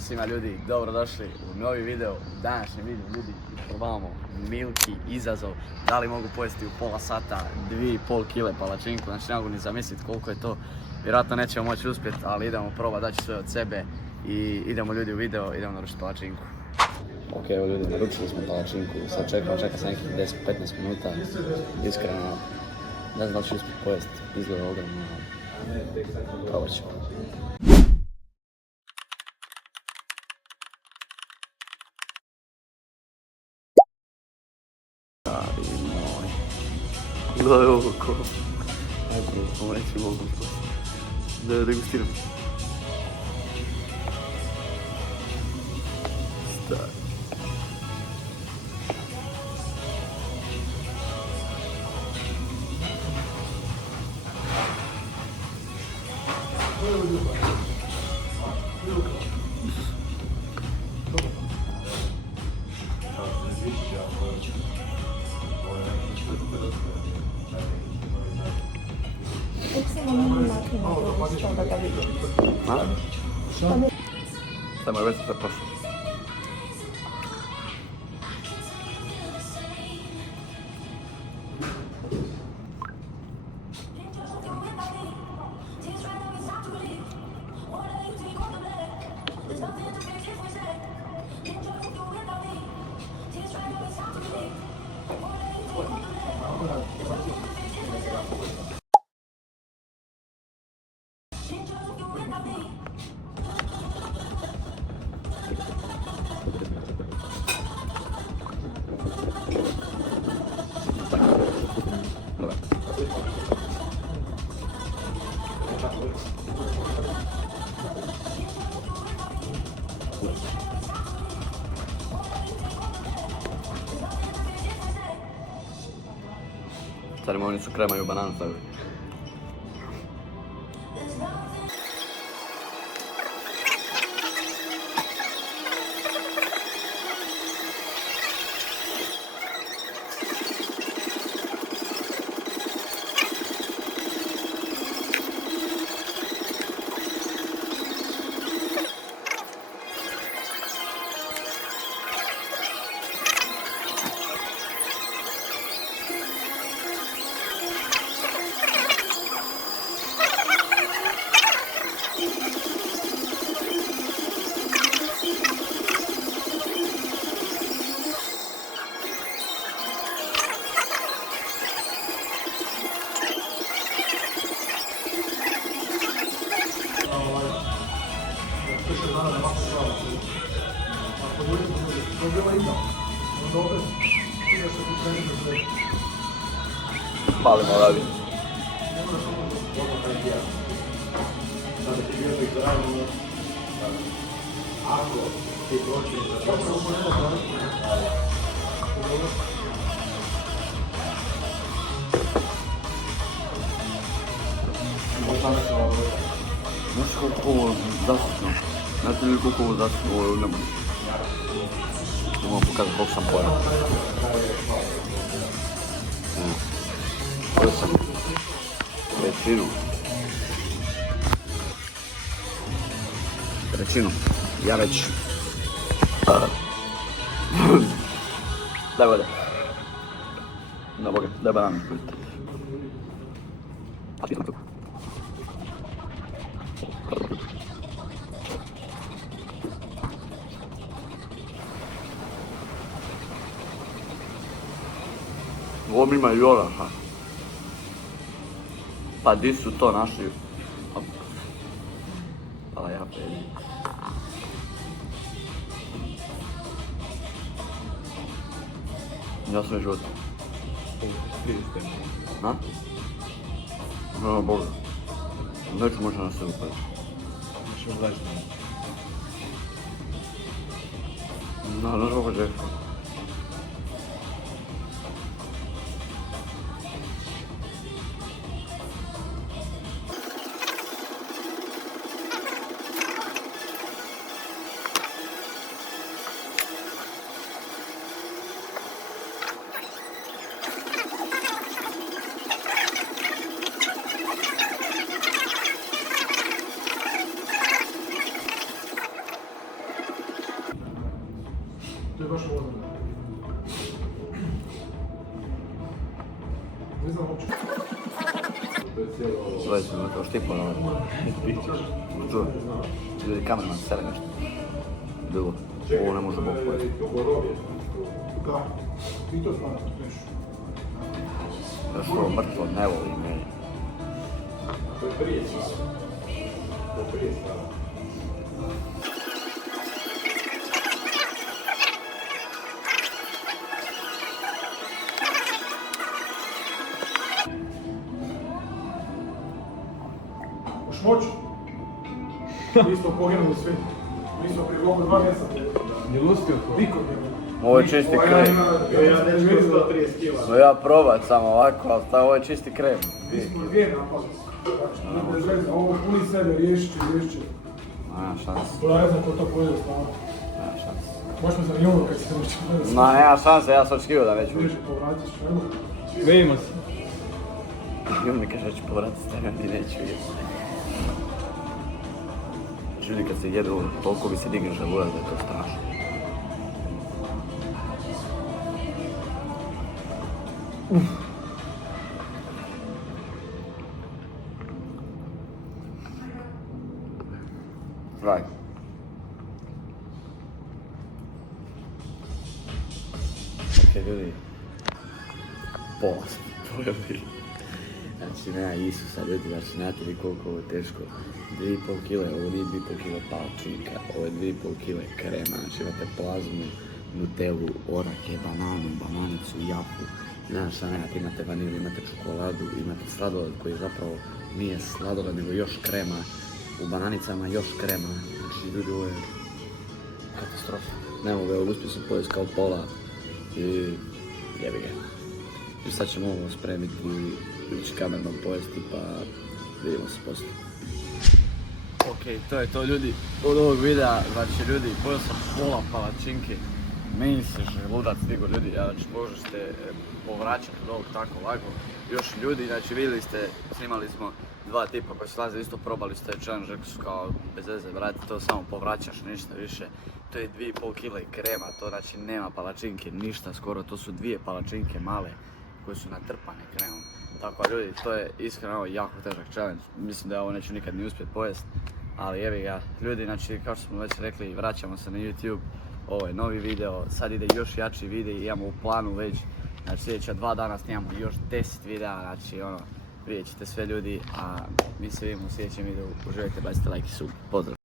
Pozdrav svima ljudi, dobrodošli u novi video. U današnjem videu ljudi probavamo Milky izazov. Da li mogu pojesti u pola sata 2,5 kg palačinku, znači ne mogu ni zamisliti koliko je to. Vjerojatno nećemo moći uspjeti, ali idemo probati, daći sve od sebe i idemo ljudi u video, idemo naručiti palačinku. Ok, evo ljudi, naručili smo palačinku, sad čeka sam nekih 10-15 minuta, iskreno ne znam da li ću uspjeti pojesti, izgleda ogromno, probat ćemo. Stari moj, gledaj ovo ko, ajde, ovo neće mogu pojesti, da degustiram. Stari. Šta moj već se prošlo? Stari, oni su kremaju bananu stavili. Palimo radi. Znaš koliko ovo zasutno? Znate li koliko ovo zasutno? Ovo je u nemoći. Ne mogu pokazati koliko sam pojao. Pojao sam trećinu. Ja već... Daj vode. Da boga, daj bananu spojiti. Ovom ima i oraha. Pa di su to našli? Pa ja pedi. Ja sam život. Na? No, Boga. Neću možda na sve upati. Neću vlažiti. No, znaš kako teško. To je baš ovo. Ne znam uopće. Sve ćemo to štipo na ovo. Tu. Ljudi, kamerman, sere nešto. Bilo. Ovo ne može Bog pojesti. Da. I to stvarno nešto. Još ovo mrtvo ne volim meni. To je prije stava. To je prije stava. Už moći. Mi smo poginuli svi. Mi smo prije oko 2 mjeseca. Je li uspio to? Niko nije. Ovo je čisti krem. Ja dečko 130 kila. No ja probat samo ovako, ali ovo je čisti krem. Mi smo 2 napali. Znači, ne bez veze. Ovo puni sebe, riješit će. Nema šanse, Ja ne znam ko to pojede stvarno. nema šanse. Baš me zanimljivo kad se neće. Ma nema šanse, ja sam očekivao da neću ući. Neće povratiš, ajmo. Vidimo se. I on mi kaže da ću povratiti stavljam i neću jesti. Ljudi kad se jedu, toliko bi se digne želudac da je to strašno. Right. Ok, ljudi. Pola smo pojeli. Znači, nema Isusa, ljudi, znači, znate li koliko ovo je teško. 2,5 kile, ovo nije 2,5 kile palačinka, ovo je 2,5 kile krema, znači imate plazmu, nutelu, orake, bananicu, jafu. Znaš šta nemate, imate vanilju, imate čokoladu, imate sladoled koji zapravo nije sladoled, nego još krema. U bananicama još krema, znači ljudi, ovo je katastrofa. Ne mogu, evo, uspio sam pojesti kao pola i jebi ga. I sad ćemo ovo spremiti i ići kamernom pojesti, pa vidimo se poslije. Ok, to je to ljudi od ovog videa, znači ljudi, pojel sam pola palačinke. Meni se želudac digo ljudi, znači možete povraćati od ovog tako lako. Još ljudi, znači vidjeli ste, snimali smo 2 tipa koji slaze, isto probali ste challenge, rekli su kao bez veze, brate, to samo povraćaš, ništa više. To je 2,5 kg krema, to znači nema palačinke, ništa skoro, to su 2 palačinke male koje su natrpane kremom. Tako ljudi, to je iskreno jako težak challenge, mislim da ja ovo neću nikad ni uspjeti pojest, ali evi ga, ljudi, znači kao što smo već rekli, vraćamo se na YouTube, ovo je novi video, sad ide još jači video i imamo u planu već, znači sljedeća 2 dana snimamo još 10 videa, znači ono, vidjet ćete sve ljudi, a mi se vidimo u sljedećem videu, uživajte, bacite like i sub, pozdrav!